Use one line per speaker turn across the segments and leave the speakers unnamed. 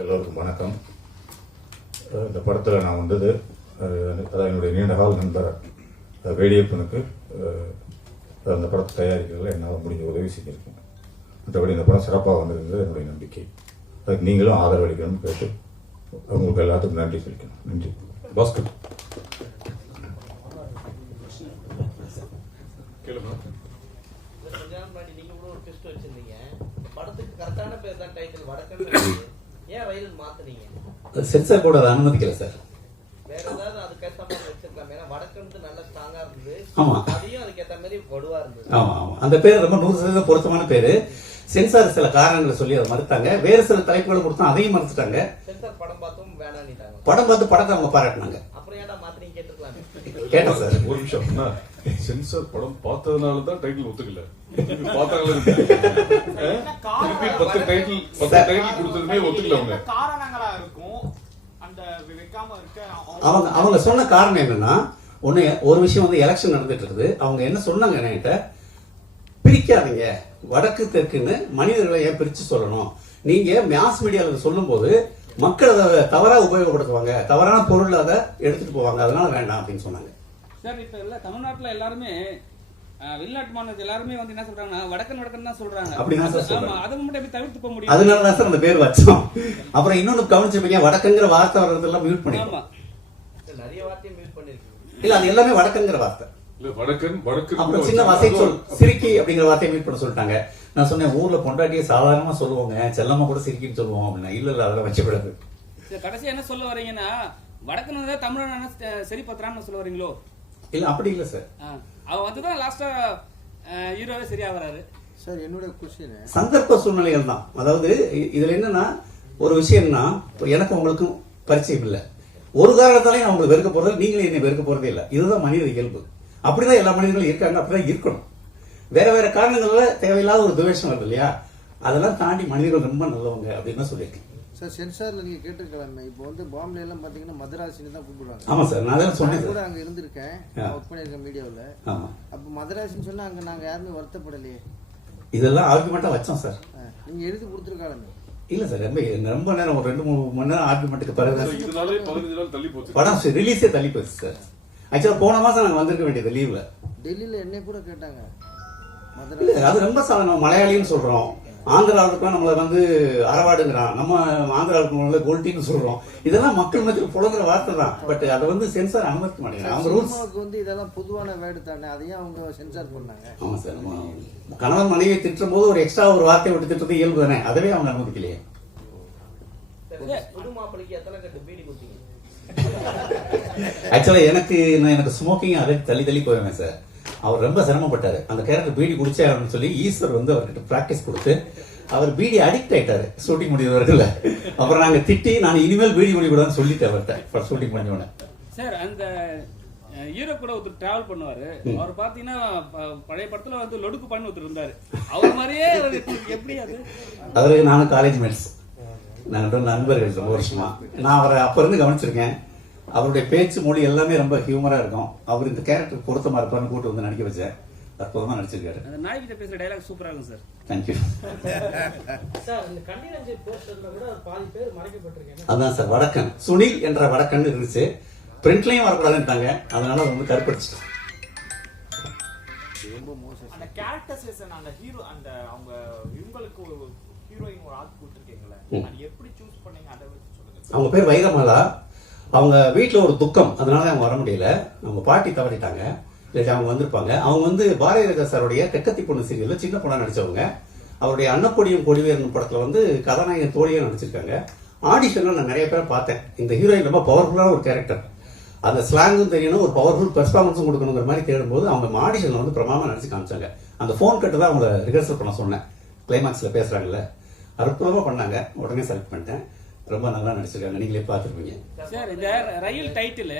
எல்லோருக்கும் வணக்கம். இந்த படத்தில் நான் வந்தது அதான் என்னுடைய நீண்ட கால நண்பர் வேடியப்பனுக்கு அந்த படத்தை தயாரிக்கிறதுல என்னால் முடிஞ்ச உதவி செஞ்சுருக்கேன். மற்றபடி இந்த படம் சிறப்பாக வந்திருந்தது என்னுடைய நம்பிக்கை. அதுக்கு நீங்களும் ஆதரவு அளிக்கணும்னு கேட்டு உங்களுக்கு எல்லாத்துக்கும் நன்றி சொல்லிக்கணும் நன்றி.
பாஸ்கர்.
படத்துக்கு கரெக்டான பேர் தான் டைட்டில் வடக்கன்
சென்சார் கூட அதை அனுமதிக்கல சார். அந்த பேர் ரொம்ப நூறு சதவீதம் பொருத்தமான பேரு. சென்சார் சில காரணங்களை சொல்லி அதை மறுத்தாங்க. வேறு சில தலைப்புகளை கொடுத்தா அதையும் மறுத்துட்டாங்க.
படம்
பார்த்து படத்தை அவங்க பாராட்டினாங்க. கேட்டேன் சார்.
ஒரு நிமிஷம். அண்ணா, சென்சார் படம் பார்த்ததுனால தான் டைட்டில் ஒத்துக்கல. திருப்பி பார்த்தாங்களே திருப்பி பத்து டைட்டில் பத்து டைட்டில் கொடுத்ததுமே ஒத்துக்கல அவங்க.
என்ன காரணங்களா இருக்கும்? அந்த வைக்காம இருக்க அவங்க-
சொன்ன காரணம் என்னன்னா ஒண்ணு ஒரு விஷயம் வந்து எலெக்ஷன் நடந்துட்டு இருக்குது அவங்க என்ன சொன்னாங்க என்கிட்ட பிரிக்காதீங்க. வடக்கு தெற்குன்னு மனிதர்களை ஏன் பிரிச்சு சொல்லணும்? நீங்க மாஸ் மீடியாவில் சொல்லும்போது மக்கள் அதை தவறா உபயோகப்படுத்துவாங்க. தவறான பொருள் அதை எடுத்துட்டு போவாங்க. அதனால வேண்டாம் அப்படின்னு சொன்னாங்க.
சார் இப்ப இல்ல தமிழ்நாட்டுல எல்லாருமே வெளிநாட்டு மாநிலத்தில் எல்லாருமே வந்து என்ன சொல்றாங்கன்னா வடக்கன் வடக்கன் தான் சொல்றாங்க.
அப்படிதான் சார் சொல்றாங்க.
ஆமா அதை மட்டும் எப்படி தவிர்த்து போக முடியும்?
அதனால தான் சார் அந்த பேர் வச்சோம். அப்புறம் இன்னொன்னு கவனிச்சிருப்பீங்க வடக்குங்கிற வார்த்தை வர்றதெல்லாம் மியூட் பண்ணிருக்கோம்
ஆமா.
நிறைய வார்த்தையும் மியூட் பண்ணிருக்கீங்க
இல்ல அது எல்லாமே வடக்குங்கிற வார்த்தை.
இல்ல வடக்கன் வடக்கு
அப்புறம் சின்ன வசை சொல் சிரிக்கி அப்படிங்கிற வார்த்தையை மீட் பண்ண சொல்லிட்டாங்க. நான் சொன்னேன் ஊர்ல பொண்டாட்டியை சாதாரணமா சொல்லுவாங்க செல்லமா கூட சிரிக்கின்னு சொல்லுவோம் அப்படின்னா. இல்ல இல்ல அதெல்லாம் வச்சக்கூடாது.
சரி, கடைசியா என்ன சொல்ல வரீங்கன்னா வடக்கன் தமிழன் சரி பத்திரான்னு சொல்ல வரீங்களோ
இல்ல அப்படி இல்ல சார்.
ஆ, அவ வந்துதான் லாஸ்டா ஹீரோவே சரியா வராரு
சார் என்னோட கொஸ்டின்
சந்தர்ப்ப சூழ்நிலைகள் தான். அதாவது இதுல என்னன்னா ஒரு விஷயம்னா எனக்கு உங்களுக்கும் பரிச்சயம் இல்ல. ஒரு காரணத்தாலையும் நான் உங்களுக்கு வெறுக்க போறது நீங்களும் என்னை வெறுக்க போறதே இல்ல. இதுதான் மனித இயல்பு. அப்படிதான் எல்லா மனிதர்களும் இருக்காங்க அப்படிதான் இருக்கணும். வேற வேற காரணங்கள்ல தேவையில்லாத ஒரு துவேஷம் வருது இல்லையா? அதெல்லாம் தாண்டி மனிதர்கள் ரொம்ப நல்லவங்க அப்படின்னு தான் சொல்லியிருக்கேன்.
சார் சென்சார்ல நீங்க கேட்டிருக்கலாமே. இப்போ வந்து பாம்பே எல்லாம் பாத்தீங்கன்னா மதராசின்னு தான் கூப்பிடுறாங்க.
ஆமா சார் நான் சொன்னேன்
கூட அங்க இருந்திருக்கேன். ஒர்க் பண்ணிருக்கேன் மீடியாவுல அப்ப மதராசின்னு சொன்னா அங்க நாங்க யாருமே வருத்தப்படலையே.
இதெல்லாம் ஆர்குமெண்டா வச்சோம் சார்.
நீங்க எழுதி கொடுத்துருக்காலுமே
இல்ல சார் ரொம்ப ரொம்ப நேரம் ஒரு ரெண்டு மூணு மணி நேரம் ஆர்குமெண்ட்டுக்கு பிறகு
இதனாலே பதினஞ்சு நாள் தள்ளி போச்சு.
படம் ரிலீஸே தள்ளி போச்சு சார். ஆக்சுவலா போன மாசம் நாங்க வந்திருக்க வேண்டியது லீவ்ல
டெல்லியில என்னை கூட கேட்டாங்க.
இல்ல அது ரொம்ப சாதாரணம் மலையாளின்னு சொல்றோம். ஆந்திராவில் இருக்கோம் நம்மள வந்து அரவாடுங்கிறான் நம்ம ஆந்திரா இருக்கவங்கள கோல்டின்னு சொல்றோம். இதெல்லாம் மக்கள் மத்தியில் புலங்குற வார்த்தை தான். பட் அதை வந்து சென்சார் அனுமதிக்க மாட்டேங்கிறாங்க அவங்க ரூல்ஸ்
வந்து இதெல்லாம் பொதுவான வேர்டு தானே. அதையும் அவங்க சென்சார் பண்ணாங்க.
ஆமா சார் நம்ம கணவன் மனைவியை திட்டும் போது ஒரு எக்ஸ்ட்ரா ஒரு வார்த்தை விட்டு திட்டுறது இயல்பு தானே. அதவே அவங்க அனுமதிக்கலையே.
சரி, புது மாப்பிளைக்கு எத்தனை கட்டு பீடி கொடுத்தீங்க
ஆக்சுவலா எனக்கு நான் எனக்கு ஸ்மோக்கிங் அதை தள்ளி தள்ளி போவேன் சார். அவர் ரொம்ப சிரமப்பட்டாரு. அந்த கேரக்டர் பீடி குடிச்சே ஆகணும்னு சொல்லி ஈஸ்வர் வந்து அவர்கிட்ட பிராக்டிஸ் கொடுத்து அவர் பீடி அடிக்ட் ஆயிட்டாரு ஷூட்டிங் முடிவதில். அப்புறம் நாங்க திட்டி நான் இனிமேல் பீடி குடிக்கூடாதுன்னு சொல்லிட்டேன் அவர்கிட்ட ஷூட்டிங் பண்ண உடனே
சார் அந்த ஹீரோ கூட ஒருத்தர் டிராவல் பண்ணுவாரு. அவர் பாத்தீங்கன்னா பழைய படத்துல வந்து லொடுக்கு பண்ணி ஒருத்தர் இருந்தாரு. அவர் மாதிரியே எப்படி அது?
அவருக்கு நானும் காலேஜ் மேட்ஸ் நாங்கள் நண்பர்கள் ரொம்ப வருஷமா. நான் அவரை அப்ப இருந்து கவனிச்சிருக்கேன். அவருடைய பேச்சு மொழி எல்லாமே ரொம்ப ஹியூமரா இருக்கும். அவர் இந்த கேரக்டர் பொருத்தமா இருப்பார்னு கூட்டு வந்து நடிக்க வச்சேன் அற்புதமா நடிச்சிருக்காரு.
அந்த நாய்கிட்ட பேசுற டைலாக் சூப்பரா இருக்கும் சார்
தேங்க்யூ
சார் இந்த கண்ணீரஞ்சை போஸ்டர்ல கூட பாதி பேர் மறைக்கப்பட்டிருக்கேன்
அதான் சார் வடக்கன். சுனில் என்ற வடக்கன் இருந்துச்சு. பிரிண்ட்லயும் வரக்கூடாதுன்ட்டாங்க அதனால அதை வந்து கருப்படுச்சிட்டோம்
ரொம்ப மோசம்
அந்த கேரக்டரைசேஷன் அந்த ஹீரோ அந்த அவங்க இவங்களுக்கு ஒரு ஹீரோயின் ஒரு ஆள் கொடுத்துருக்கீங்களே
ம்.
அது எப்படி சூஸ் பண்ணீங்க? அதை வச்சு சொல்லுங்க
அவங்க பேர் வைரமாலா. அவங்க வீட்டில் ஒரு துக்கம். அதனால அவங்க வர முடியல. அவங்க பாட்டி தவறிட்டாங்க. இல்லாட்டி அவங்க வந்திருப்பாங்க. அவங்க வந்து பாரதிய சாருடைய தெக்கத்தி பொண்ணு சீரியலில் சின்ன படம் நடித்தவங்க அவருடைய அன்னப்பொடியும் கொடிவேறும் படத்தில் வந்து கதாநாயகன் தோழியாக நடிச்சிருக்காங்க. ஆடிஷனில் நான் நிறைய பேரை பார்த்தேன். இந்த ஹீரோயின் ரொம்ப பவர்ஃபுல்லான ஒரு கேரக்டர் அந்த ஸ்லாங்கும் தெரியணும் ஒரு பவர்ஃபுல் பெர்ஃபார்மன்ஸும் கொடுக்கணுங்கிற மாதிரி தேடும்போது அவங்க ஆடிஷனில் வந்து பிரமாமல் நடிச்சு காமிச்சாங்க. அந்த ஃபோன் கட்டு தான் அவங்கள ரிஹர்சல் பண்ண சொன்னேன். கிளைமேக்ஸில் பேசுகிறாங்கல்ல அற்புதமாக பண்ணாங்க. உடனே செலக்ட் பண்ணிட்டேன். ரொம்ப நல்லா நடிச்சிருக்காங்க. நீங்களே பார்த்துருப்பீங்க.
சார் இந்த ரயில் டைட்டில்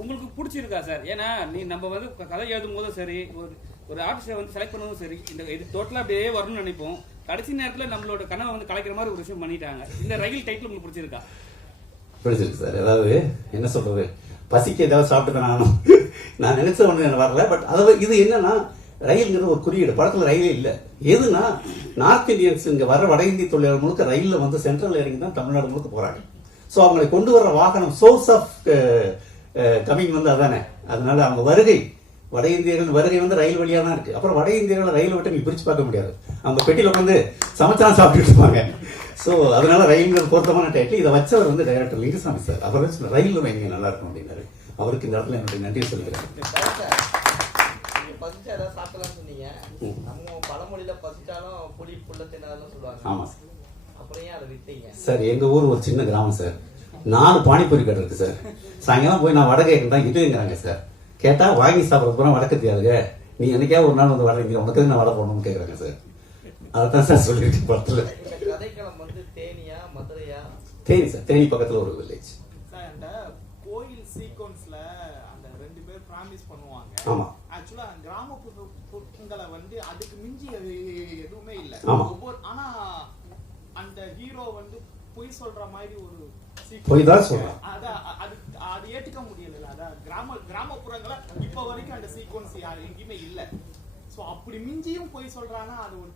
உங்களுக்கு பிடிச்சிருக்கா சார்? ஏன்னா நீ நம்ம வந்து கதை எழுதும் போதும் சரி ஒரு ஒரு ஆர்டிஸ்டை வந்து செலக்ட் பண்ணும்போதும் சரி இந்த இது டோட்டலாக அப்படியே வரணும்னு நினைப்போம். கடைசி நேரத்தில் நம்மளோட கனவை வந்து கலைக்கிற மாதிரி ஒரு விஷயம் பண்ணிட்டாங்க. இந்த ரயில் டைட்டில் உங்களுக்கு பிடிச்சிருக்கா?
பிடிச்சிருக்கு சார். அதாவது என்ன சொல்றது? பசிக்கு ஏதாவது சாப்பிட்டு தான் ஆகணும் நான் நினைச்ச ஒன்று வரல பட் அதாவது இது என்னன்னா ரயில்ங்கிறது ஒரு குறியீடு. படத்தில் ரயிலே இல்லை. எதுனா நார்த் இந்தியன்ஸ் இங்கே வர வட இந்திய தொழிலாளர் முழுக்க ரயிலில் வந்து சென்ட்ரல் இறங்கி தான் தமிழ்நாடு முழுக்க போறாங்க. ஸோ அவங்களை கொண்டு வர வாகனம் சோர்ஸ் ஆஃப் கமிங் வந்து அதானே. அதனால அவங்க வருகை வட இந்தியர்கள் வருகை வந்து ரயில் வழியா தான் இருக்குது அப்புறம் வட இந்தியர்களை ரயில் விட்டு நீ பிரித்து பார்க்க முடியாது. அவங்க பெட்டியில் உட்காந்து சமைச்சா சாப்பிட்டுட்டு இருப்பாங்க. ஸோ அதனால ரயில்கள் பொருத்தமான டைட்டில் இதை வச்சவர் வந்து டைரக்டர் லிங்கசாமி சார். அவர் வச்சு ரயில் வைங்க நல்லா இருக்கும் அப்படின்னாரு. அவருக்கு இந்த இடத்துல என்னுடைய நன்றி சொல்லிக்கிறேன்.
பசிச்சா ஏதாவது சாப்பிடலாம்னு சொன்னீங்க. நம்ம பழமொழியில பசிச்சாலும் புலி புள்ள சொல்லுவாங்க.
ஆமா
அப்புறம் ஏன் அதை விட்டீங்க
சார் எங்க ஊர் ஒரு சின்ன கிராமம் சார் நாலு பானிபூரி கடை இருக்கு சார் சாயங்காலம் போய் நான் வடை கேட்கறேன் இதுங்கிறாங்க சார் கேட்டா வாங்கி சாப்பிட்றது பூரா வடக்கு தெரியாதுங்க. நீ என்னைக்கா ஒரு நாள் வந்து வடை உனக்கு நான் வடை போடணும்னு கேட்குறாங்க சார் அதான் சார் சொல்லியிருக்கேன் படத்துல.
கதைக்களம் வந்து தேனியா மதுரையா?
தேனி சார் தேனி பக்கத்துல ஒரு வில்லேஜ்
சார் அந்த கோயில் சீக்வன்ஸ்ல அந்த ரெண்டு பேர் ப்ராமிஸ் பண்ணுவாங்க.
ஆமா.
ஆக்சுவலா கிராமப்புறங்களை வந்து அதுக்கு மிஞ்சி அது எதுவுமே இல்ல. ஒவ்வொரு ஆனா அந்த ஹீரோ வந்து பொய் சொல்ற மாதிரி ஒரு.
பொய் தான் சொல்றான்.
அது அது ஏத்துக்க முடியல அதான் கிராம கிராமப்புறங்கள இப்ப வரைக்கும் அந்த சீக்வன்ஸ் எங்கேயுமே இல்ல. சோ அப்படி மிஞ்சியும் பொய் சொல்றானா அது ஒரு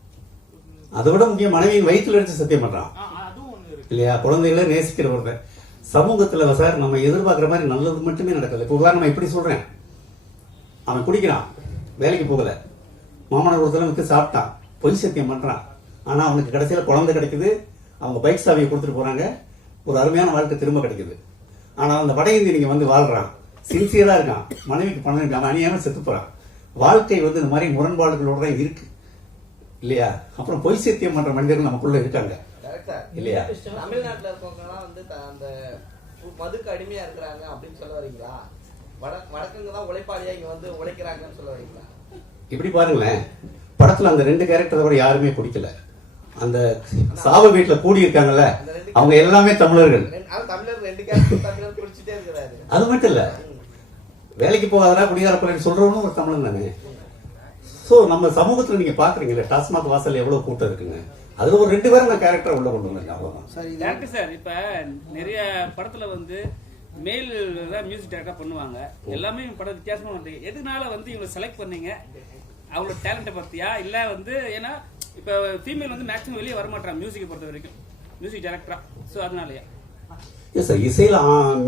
அதை விட முக்கிய மனைவியின் வயிற்றுல எடுத்து சத்தியம் பண்றான். இல்லையா? குழந்தைகளை நேசிக்கிற ஒருத்தன். சமூகத்துல சார் நம்ம எதிர்பார்க்குற மாதிரி நல்லது மட்டுமே நடக்கல இப்போ உதாரணமா இப்படி சொல்றேன். அவன் குடிக்கிறான். வேலைக்கு போகல. மாமனார் ஒருத்தர வித்து சாப்பிட்டான் பொய் சத்தியம் பண்றான் ஆனா அவனுக்கு கடைசியில குழந்தை கிடைக்குது. அவங்க பைக் சாவியை கொடுத்துட்டு போறாங்க. ஒரு அருமையான வாழ்க்கை திரும்ப கிடைக்குது. ஆனா அந்த வட இந்திய நீங்க வந்து வாழ்றான் சின்சியரா இருக்கான். மனைவிக்கு பணம் இருக்கு. அவன் அணியாம செத்து போறான் வாழ்க்கை வந்து இந்த மாதிரி முரண்பாடுகளோட தான் இருக்கு. இல்லையா? அப்புறம் பொய் சத்தியம் பண்ற மனிதர்கள் நமக்குள்ள இருக்காங்க. இல்லையா?
தமிழ்நாட்டுல இருக்கவங்கலாம் வந்து அந்த மதுக்கு அடிமையா இருக்கிறாங்க அப்படின்னு சொல்ல வரீங்களா? வடக்குங்க தான் உழைப்பாளியா இங்க வந்து உழைக்கிறாங்கன்னு சொல்ல வரீங்களா?
இப்படி பாருங்களேன். படத்துல அந்த ரெண்டு கேரக்டர் கூட யாருமே குடிக்கல அந்த சாவ வீட்டுல கூடி இருக்காங்கல்ல அவங்க எல்லாமே தமிழர்கள். அது மட்டும் இல்ல. வேலைக்கு போகாதரா குடியார பிள்ளை சொல்றவனும் ஒரு தமிழன் தானே. சோ நம்ம சமூகத்துல நீங்க பாக்குறீங்கல்ல டாஸ்மாக் வாசல்ல எவ்வளவு கூட்டம் இருக்குங்க அதுல ஒரு ரெண்டு பேரும் நான் கேரக்டர் உள்ள கொண்டு வந்தேன் அவ்வளவுதான்.
சார்
சார் இப்ப நிறைய படத்துல வந்து மேல் தான் மியூசிக் டேரக்டா பண்ணுவாங்க. எல்லாமே படம் வித்தியாசமா வந்து எதனால வந்து இவங்களை செலக்ட் பண்ணீங்க? அவங்களோட டேலண்ட்டை பத்தியா? இல்ல வந்து ஏன்னா இப்ப ஃபீமேல் வந்து மேக்ஸிமம் வெளியே வரமாட்டாங்க மியூசிக்கை பொறுத்த வரைக்கும். மியூசிக் டேரக்டரா ஸோ அதனாலயா.
எஸ் சார் இசையில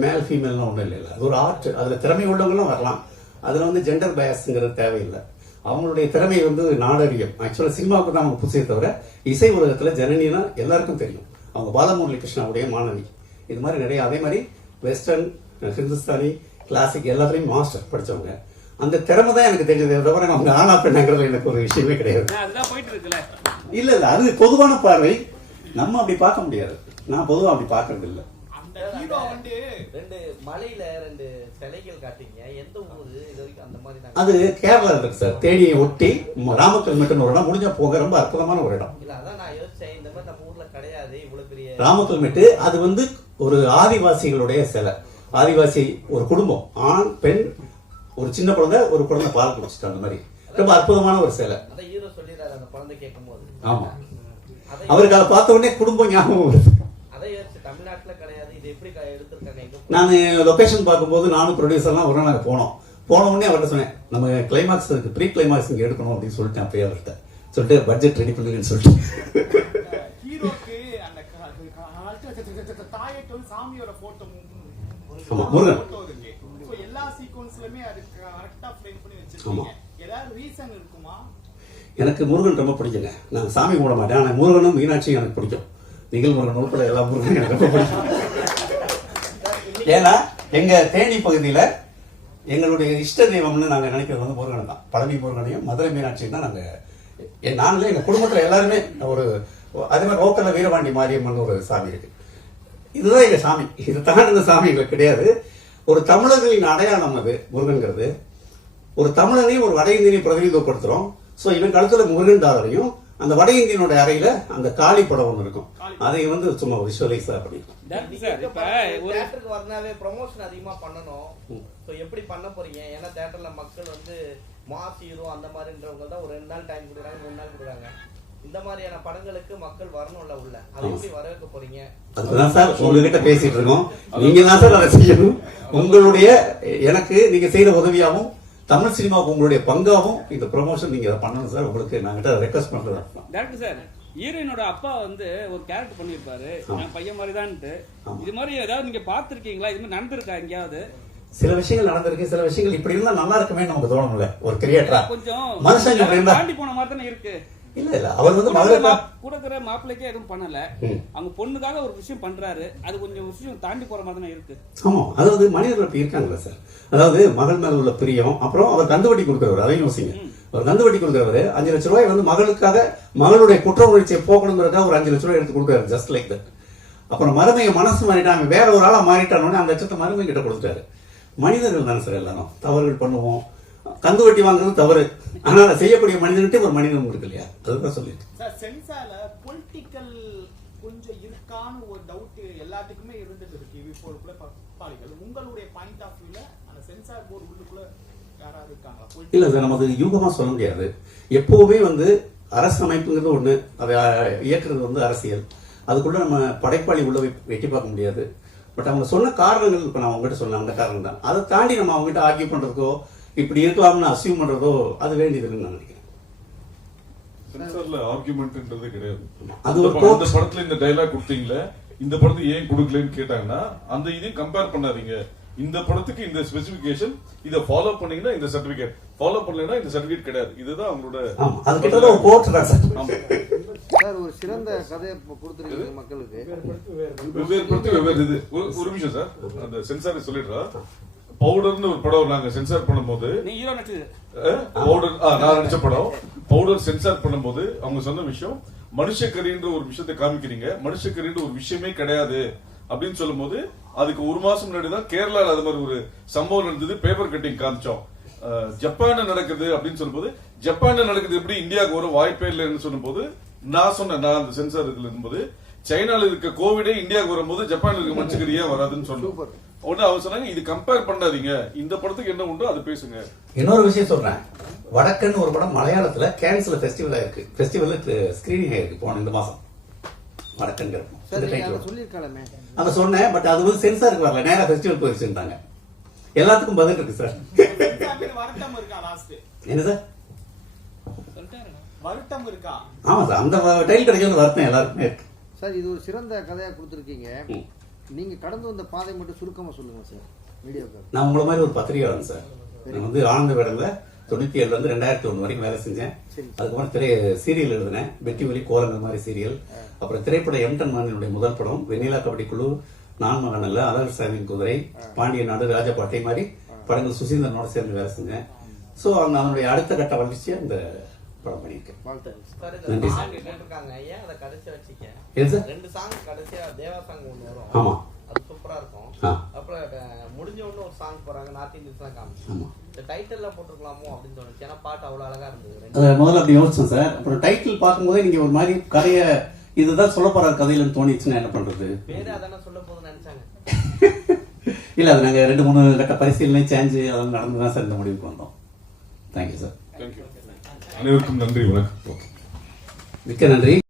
மேல் ஃபீமேல்லாம் ஒன்றும் இல்லை அது ஒரு ஆர்ட் அதுல திறமை உள்ளவங்களும் வரலாம். அதுல வந்து ஜெண்டர் பயஸ்ங்கிறது தேவையில்லை. அவங்களுடைய திறமை வந்து நாடறியும் ஆக்சுவலாக சினிமாவுக்கு தான் அவங்க புதுசே தவிர இசை உலகத்துல ஜனனினா எல்லாருக்கும் தெரியும். அவங்க பாலமுரளி கிருஷ்ணாவுடைய மாணவி. இது மாதிரி நிறைய அதே மாதிரி வெஸ்டர்ன் ஹிந்துஸ்தானி கிளாசிக் எல்லாத்துலயும் மாஸ்டர் படிச்சவங்க. அந்த திறமை தான் எனக்கு தெரிஞ்சதே. தவிர அவங்க ஆனா பெண்ணாங்கிறது எனக்கு ஒரு விஷயமே கிடையாது. இல்ல இல்ல அது பொதுவான பார்வை. நம்ம அப்படி பார்க்க முடியாது. நான் பொதுவா அப்படி பார்க்கறது இல்ல
அந்த ஹீரோ வந்து
ரெண்டு மலையில ரெண்டு சிலைகள் காட்டிங்க. எந்த ஊரு? இது வரைக்கும் அந்த மாதிரி நாங்க
அது கேரளா இருக்கு சார். தேனியை ஒட்டி ராமக்கல்மெட்டுன்னு ஒரு இடம். முடிஞ்சா போக ரொம்ப அற்புதமான ஒரு இடம்.
பெரிய
ராமக்கல்மெட்டு அது வந்து ஒரு ஆதிவாசிகளுடைய சிலை. ஆதிவாசி ஒரு குடும்பம். ஆண் பெண் ஒரு சின்ன குழந்தை ஒரு குழந்தை பால் குடிச்சிட்டு அந்த மாதிரி. ரொம்ப அற்புதமான ஒரு சிலை. ஆமா. அவருக்கு அதை பார்த்த உடனே குடும்பம் ஞாபகம் வருது. நான் லொகேஷன் பார்க்கும்போது நானும் ப்ரொடியூசர்லாம் ஒரு நாங்கள் போனோம். போன உடனே அவர்கிட்ட சொன்னேன் நம்ம கிளைமாக்ஸ் இருக்கு ப்ரீ கிளைமாக்ஸ் இங்கே எடுக்கணும் அப்படின்னு சொல்லிட்டேன் அப்பயே அவர்கிட்ட. சொல்லிட்டு பட்ஜெட் ரெடி பண்ணுங்கன்னு சொல்லிட்டு
ஹீரோக்கு அந்த க- க- க- தாயத்து வந்து சாமியோட போட்டோ
ஆமா, முருகன்.
போட்டோ இருக்கு So, எல்லா சீக்வன்ஸ்லயுமே அது கரெக்டா ஃப்ரேம் பண்ணி
ஆமா.
வச்சிருக்கீங்க ஏதாவது ரீசன் இருக்குமா?
எனக்கு முருகன் ரொம்ப பிடிக்குங்க. நான் சாமி கும்பிட மாட்டேன். ஆனால் முருகனும் மீனாட்சியும் எனக்கு பிடிக்கும். நிகழ் முருகன் உட்பட எல்லா முருகனும் எனக்கு ரொம்ப பிடிக்கும். ஏன்னா எங்க தேனி பகுதியில எங்களுடைய இஷ்ட தெய்வம்னு நாங்க நினைக்கிறது வந்து முருகன் தான். பழனி முருகனையும் மதுரை மீனாட்சியும் தான் நாங்க எ- நாங்களே எங்க குடும்பத்துல எல்லாருமே ஒரு அதே மாதிரி லோக்கல்ல வீரபாண்டி மாரியம்மன் ஒரு சாமி இருக்கு. இதுதான் எங்க சாமி. இது தாண்டின சாமி எங்களுக்கு கிடையாது. ஒரு தமிழர்களின் அடையாளம் அது முருகன்கிறது. ஒரு தமிழனையும் ஒரு வட இந்தியனையும் பிரதிநிதித்துவப்படுத்துறோம். சோ இவன் கழுத்துல முருகன் டாலரையும் அந்த வட இந்தியனோட அறையில அந்த காளி படம் ஒன்று இருக்கும். அதை வந்து சும்மா விஷுவலைஸா பண்ணிருக்கோம்
டேரக்டர் சார் இப்ப ஒரு
தியேட்டருக்கு வரனாவே ப்ரொமோஷன் அதிகமா பண்ணணும். சோ எப்படி பண்ண போறீங்க? ஏன்னா தியேட்டர்ல மக்கள் வந்து மாஸ் ஹீரோ அந்த மாதிரின்றவங்க தான் ஒரு ரெண்டு நாள் டைம் கொடுக்குறாங்க மூணு நாள் கொடுக்குறாங்க. இந்த மாதிரியான படங்களுக்கு மக்கள் வரணும்ல உள்ள. அதை எப்படி வர வைக்க போறீங்க?
அதுதான் சார் உங்ககிட்ட பேசிட்டு இருக்கோம் நீங்க தான் சார் அதை செய்யணும். உங்களுடைய எனக்கு நீங்க செய்யற உதவியாவும் தமிழ் சினிமாவுக்கு உங்களுடைய பங்காவும் இந்த ப்ரொமோஷன் நீங்க இதை பண்ணணும் சார். உங்களுக்கு நாங்கிட்ட ரெக்வஸ்ட் பண்றதா
டேரக்டர் சார் ஹீரோயினோட அப்பா வந்து ஒரு கேரக்டர் பண்ணியிருப்பாரு. என் பையன் மாதிரி தான்ட்டு இது மாதிரி ஏதாவது நீங்க பார்த்திருக்கீங்களா? இது மாதிரி நடந்திருக்கா எங்கேயாவது?
சில விஷயங்கள் நடந்திருக்கு. சில விஷயங்கள் இப்படி இருந்தா நல்லா இருக்குமே நமக்கு தோணும்ல ஒரு கிரியேட்டரா
கொஞ்சம்
மனுஷங்க
தாண்டி போன மாதிரி தானே இருக்கு.
இல்ல இல்ல. அவர் வந்து
கூட இருக்கிற
மகளுக்கு
மாப்- கூட இருக்கிற மாப்பிள்ளைக்கே எதுவும் பண்ணல. அவங்க பொண்ணுக்காக ஒரு விஷயம் பண்றாரு. அது கொஞ்சம் விஷயம் தாண்டி போற மாதிரி தானே இருக்கு.
ஆமா. அதாவது மனிதர்கள் இப்படி இருக்காங்கல்ல சார் அதாவது மகள் மேல உள்ள பிரியம் அப்புறம் அவர் கந்து வட்டி கொடுக்குறவர் அதையும் யோசிங்க. அவர் கந்து வட்டி கொடுக்குறவர் அஞ்சு லட்ச ரூபாய் வந்து மகளுக்காக மகளுடைய குற்ற உணர்ச்சியை போக்கணுங்கிறதுக்காக ஒரு அஞ்சு லட்ச ரூபாய் எடுத்து கொடுக்குறாரு ஜஸ்ட் லைக் தட் அப்புறம் மருமையை மனசு மாறிட்டான் வேற ஒரு ஆளா மாறிட்டானோன்னு அந்த லட்சத்தை மருமை கிட்ட கொடுத்துட்டாரு. மனிதர்கள் தானே சார் எல்லாரும். தவறுகள் பண்ணுவோம். கந்து வட்டி வாங்குறது தவறு. ஆனா அதை செய்யக்கூடிய மனிதன்கிட்ட ஒரு மனிதன் இருக்கு இல்லையா? அதுதான் சொல்லிட்டு
சார் சென்சார்ல பொலிட்டிக்கல் கொஞ்சம் இருக்கான்னு ஒரு டவுட் எல்லாத்துக்குமே இருந்துட்டு இருக்கு. இப்போ பப்பாளிகள் உங்களுடைய பாயிண்ட் ஆஃப் வியூல அந்த சென்சார் போர்டு உள்ளுக்குள்ள
இல்ல சார் நம்ம அது யூகமா சொல்ல முடியாது. எப்பவுமே வந்து அரசு அமைப்புங்கிறது ஒண்ணு அதை இயக்குறது வந்து அரசியல். அதுக்குள்ள நம்ம படைப்பாளி உள்ள வெட்டி பார்க்க முடியாது. பட் அவங்க சொன்ன காரணங்கள் இப்ப நான் உங்ககிட்ட சொன்ன அந்த காரணம் தான் அதை தாண்டி நம்ம அவங்ககிட்ட ஆர்கியூ பண்றதுக்கோ இப்படி இருக்கலாம்னு அசியூம் பண்றதோ அது வேண்டியதுன்னு நான் நினைக்கிறேன்.
ஆர்குமெண்ட்ன்றது கிடையாது.
அது ஒரு.
அந்த படத்துல இந்த டைலாக் கொடுத்தீங்களே இந்த படத்துக்கு ஏன் கொடுக்கலன்னு கேட்டாங்கன்னா அந்த இதையும் கம்பேர் பண்ணாதீங்க. இந்த படத்துக்கு இந்த ஸ்பெசிபிகேஷன் இதை ஃபாலோ பண்ணீங்கன்னா இந்த சர்டிபிகேட் ஃபாலோ பண்ணலைன்னா இந்த சர்டிபிகேட் கிடையாது. இதுதான் அவங்களோட
சார்.
ஆமா.
சார் ஒரு சிறந்த கதையை கொடுத்துருக்கீங்க மக்களுக்கு.
வெவ்வேறு படத்துக்கு வெவ்வேறு இது. ஒரு- ஒரு நிமிஷம் சார். அந்த சென்சாரை சொல்லிடுறா. பவுடர்னு ஒரு படம் நாங்க சென்சார் பண்ணும்போது
நீ ஹீரோ நடிச்சது.
பவுடர் நான் நடிச்ச படம். பவுடர் சென்சார் பண்ணும்போது அவங்க சொன்ன விஷயம் மனுஷக்கரின்ற ஒரு விஷயத்தை காமிக்கிறீங்க மனுஷக்கரின்ற ஒரு விஷயமே கிடையாது அப்படின்னு சொல்லும்போது அதுக்கு ஒரு மாசம் முன்னாடி தான் கேரளால அது மாதிரி ஒரு சம்பவம் நடந்தது பேப்பர் கட்டிங் காமிச்சோம். ஜப்பான்ல நடக்குது அப்படின்னு சொல்லும்போது ஜப்பான்ல நடக்குது எப்படி இந்தியாவுக்கு ஒரு வாய்ப்பே இல்லைன்னு சொல்லும்போது நான் சொன்னேன் நான் அந்த சென்சார் இருக்கும்போது சைனால இருக்க கோவிடே இந்தியாவுக்கு வரும்போது ஜப்பான்ல இருக்க மனுஷக்கரி ஏன் வராதுன்னு சொன்னோம். உடனே அவங்க சொன்னாங்க இது கம்பேர் பண்ணாதீங்க. இந்த படத்துக்கு என்ன உண்டோ அது பேசுங்க.
இன்னொரு விஷயம் சொல்றேன். வடக்குன்னு ஒரு படம் மலையாளத்துல கேன்சல் ஃபெஸ்டிவல் ஆயிருக்கு ஃபெஸ்டிவல்ல ஸ்கிரீனிங் ஆயிருக்கு போன இந்த மாசம். வடக்குங்கிற
அதை
சொன்னேன் பட் அது வந்து சென்சாருக்கு வரல. நேரா ஃபெஸ்டிவல் போயிருச்சுட்டாங்க எல்லாத்துக்கும் பதில் இருக்கு சார்
சென்சார்
என்ன சார்
வருத்தம் இருக்கா?
ஆமா சார் அந்த டைல் கிடைக்கிறது வருத்தம் எல்லாருக்குமே இருக்கு.
சார் இது ஒரு சிறந்த கதையா கொடுத்துருக்கீங்க.
ம்.
நீங்க கடந்து வந்த பாதை மட்டும் சுருக்கமா சொல்லுங்க சார் வீடியோக்கு
நான் உங்களை மாதிரி ஒரு பத்திரிகையாளன் சார். நான் வந்து ஆனந்த விடல தொண்ணூத்தி ஏழுல இருந்து ரெண்டாயிரத்தி ஒண்ணு வரைக்கும் வேலை செஞ்சேன். அதுக்கப்புறம் திரை சீரியல் எழுதினேன். வெற்றி ஒலி கோலங்கள் மாதிரி சீரியல். அப்புறம் திரைப்பட எம்டன் மானினுடைய முதல் படம் வெண்ணிலா கபடி குழு நான் மகனல்ல அழகர் சாமியின் குதிரை பாண்டிய நாடு ராஜபாட்டை மாதிரி படங்கள் சுசீந்திரனோட சேர்ந்து வேலை செஞ்சேன். ஸோ அதனுடைய அடுத்த கட்ட வளர்ச்சியை இந்த படம் பண்ணியிருக்கேன். நன்றி சார்.
சாங்
எது? சார்
ரெண்டு சாங் கடைசியா தேவா சாங் ஒண்ணு வரும்.
ஆமா.
அது சூப்பரா இருக்கும். அப்புறம் முடிஞ்ச உடனே ஒரு சாங் போறாங்க நார்த் எல்லாம் காமிச்சு.
ஆமா.
இந்த டைட்டில்ல போட்டிருக்கலாமோ அப்படின்னு தோணுச்சு ஏன்னா பாட்டு அவ்வளவு அழகா இருந்தது.
அதை முதல்ல அப்படி யோசிச்சேன் சார். அப்புறம் டைட்டில் பார்க்கும்போதே நீங்க ஒரு மாதிரி கதையை இதுதான் சொல்ல போற கதையிலன்னு தோணிச்சுன்னா என்ன பண்றது?
பேரு அதானே சொல்ல போதுன்னு நினைச்சாங்க.
இல்ல அது நாங்க ரெண்டு மூணு கட்ட பரிசீலனை சேஞ்சு அதெல்லாம் நடந்து தான் சார் இந்த முடிவுக்கு வந்தோம். தேங்க்யூ சார்
அனைவருக்கும் நன்றி வணக்கம்.
மிக்க நன்றி.